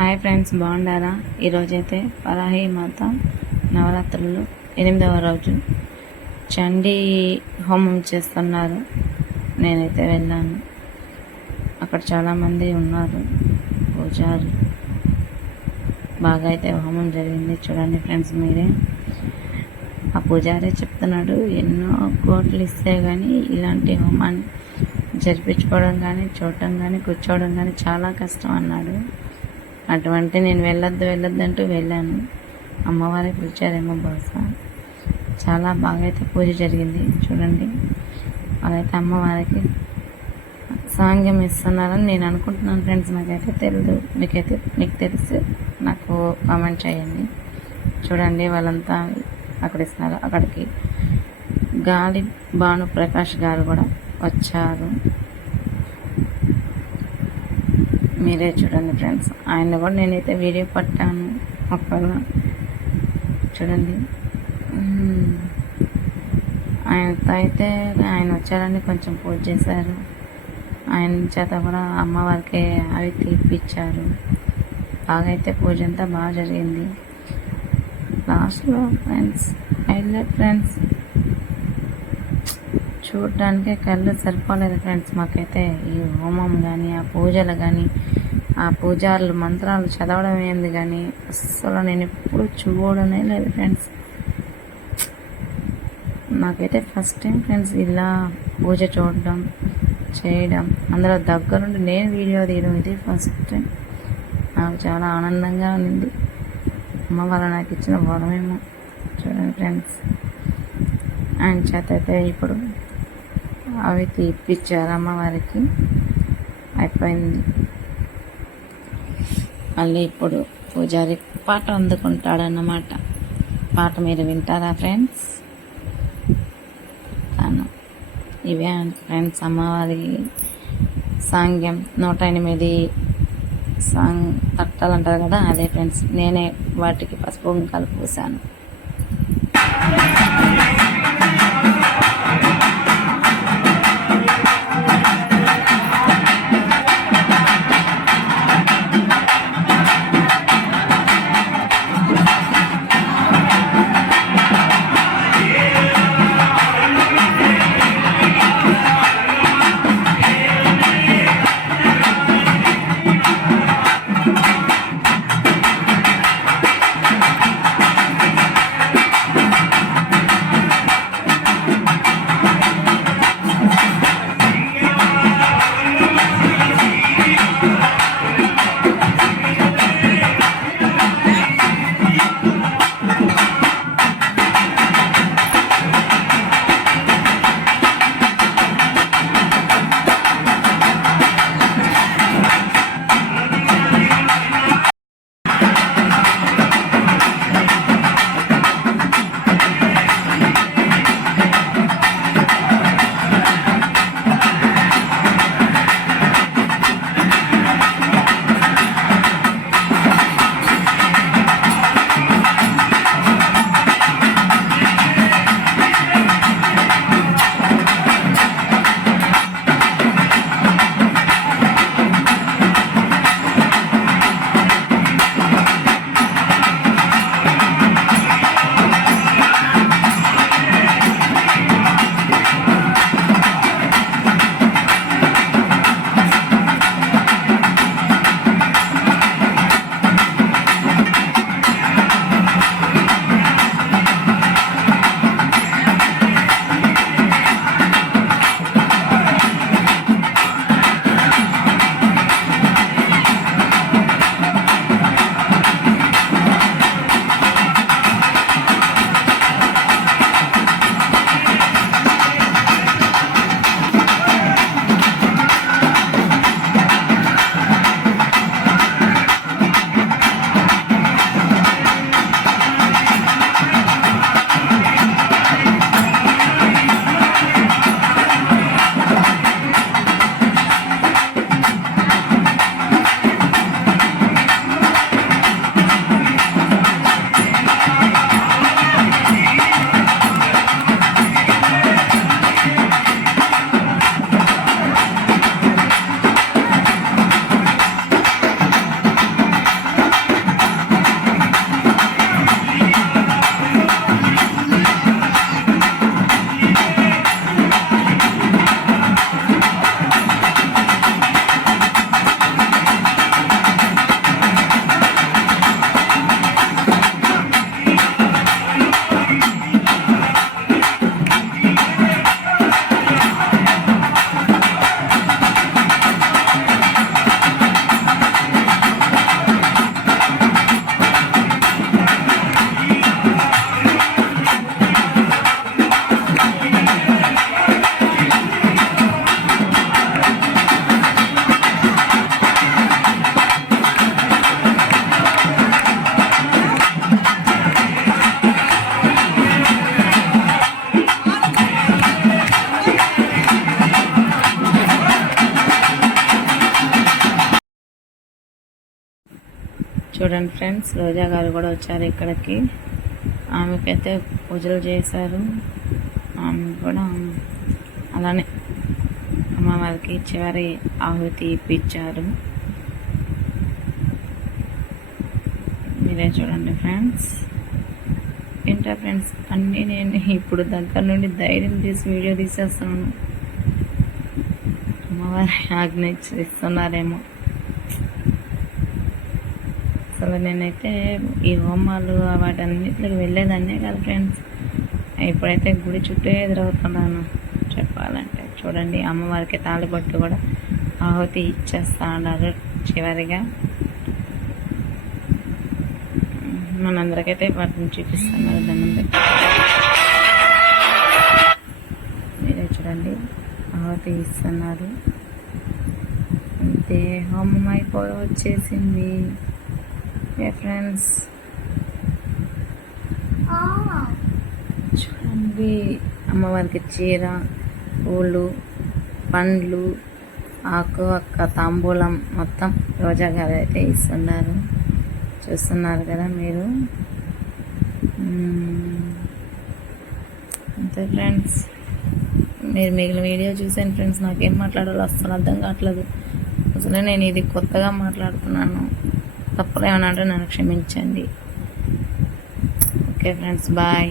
Hi friends, బాగుండారా? ఈరోజైతే వరాహి మాత నవరాత్రులు 8వ రోజు చండీ హోమం చేస్తున్నారు. నేనైతే వెళ్ళాను. అక్కడ చాలామంది ఉన్నారు పూజారులు. బాగా అయితే హోమం జరిగింది. చూడండి ఫ్రెండ్స్, మీరే. ఆ పూజారే చెప్తున్నాడు, ఎన్నో కోట్లు ఇస్తే కానీ ఇలాంటి హోమాన్ని జరిపించుకోవడం కానీ, చూడటం కానీ, కూర్చోవడం కానీ చాలా కష్టం అన్నాడు. అటువంటి నేను వెళ్ళొద్దు అంటూ వెళ్ళాను. అమ్మవారికి పిలిచారేమో బహుశా. చాలా బాగా అయితే పూజ జరిగింది. చూడండి, వాళ్ళైతే అమ్మవారికి సాంగ్యం ఇస్తున్నారని నేను అనుకుంటున్నాను ఫ్రెండ్స్. నాకైతే తెలియదు. మీకు తెలిసి నాకు కామెంట్ చేయండి. చూడండి, వాళ్ళంతా అక్కడ ఇస్తున్నారు. అక్కడికి గాలి భానుప్రకాష్ గారు కూడా వచ్చారు. మీరే చూడండి ఫ్రెండ్స్. ఆయన కూడా నేనైతే వీడియో పట్టాను. ఒకవేళ చూడండి, ఆయనతో అయితే ఆయన వచ్చారని కొంచెం పూజ చేశారు. ఆయన చేత కూడా అమ్మవారికి అవి తీపిచ్చారు. బాగా అయితే పూజ అంతా బాగా జరిగింది. లాస్ట్లో ఫ్రెండ్స్ హైలైట్ ఫ్రెండ్స్, చూడటానికి కళ్ళు సరిపోలేదు ఫ్రెండ్స్. మాకైతే ఈ హోమం కానీ, ఆ పూజలు కానీ, ఆ పూజారులు మంత్రాలు చదవడం ఏంది కానీ అస్సలు నేను ఎప్పుడు చూడనే లేదు ఫ్రెండ్స్. నాకైతే ఫస్ట్ టైం ఫ్రెండ్స్ ఇలా పూజ చూడడం, చేయడం, అందులో దగ్గరుండి నేను వీడియో తీయడం ఇది ఫస్ట్ టైం. నాకు చాలా ఆనందంగా ఉంది. అమ్మవారు నాకు ఇచ్చిన వరమేమో. చూడండి ఫ్రెండ్స్, ఆయన చేత అయితే ఇప్పుడు అవి తీపిచ్చారు అమ్మవారికి. అయిపోయింది. మళ్ళీ ఇప్పుడు పూజారి పాట అందుకుంటాడన్నమాట. పాట మీరు వింటారా ఫ్రెండ్స్? ఇవే ఫ్రెండ్స్ అమ్మవారి సాంగ్యం. 108 తట్టాలు అంటారు కదా, అదే ఫ్రెండ్స్. నేనే వాటికి పసుపు కుంకాలు పూసాను. చూడండి ఫ్రెండ్స్, రోజా గారు కూడా వచ్చారు ఇక్కడికి. ఆమెకైతే పూజలు చేశారు. ఆమె కూడా అలానే అమ్మవారికి చివరి ఆహుతి ఇప్పించారు. మీరే చూడండి ఫ్రెండ్స్. ఏంటా ఫ్రెండ్స్, అన్నీ నేను ఇప్పుడు దగ్గర నుండి ధైర్యం తీసి వీడియో తీసేస్తున్నాను. అమ్మవారి ఆజ్ఞ ఇస్తున్నారేమో. అసలు నేనైతే ఈ హోమాలు వాటన్నిటికి వెళ్ళేదాన్నే కదా ఫ్రెండ్స్. ఇప్పుడైతే గుడి చుట్టూ ఎదురవుతున్నాను చెప్పాలంటే. చూడండి, అమ్మవారికి తాళిబొట్టు కూడా ఆహుతి ఇచ్చేస్తా అన్నారు చివరిగా. మనందరికైతే వాటిని చూపిస్తున్నారు దండం పెట్టి. మీరే చూడండి, ఆహుతి ఇస్తున్నారు. అంతే, హోమం అయిపోయి వచ్చేసింది ఫ్రెండ్స్. చూడండి, అమ్మవారికి చీర, పూలు, పండ్లు, ఆకు అక్క తాంబూలం మొత్తం రోజా గారు అయితే ఇస్తున్నారు. చూస్తున్నారు కదా మీరు. అంతే ఫ్రెండ్స్. మీరు మిగిలిన వీడియో చూసాను ఫ్రెండ్స్. నాకేం మాట్లాడాలో అస్సలు అర్థం కావట్లేదు. అసలు నేను ఇది కొత్తగా మాట్లాడుతున్నాను. తప్పులు ఏమన్నా అంటే నన్ను క్షమించండి. Okay friends, bye.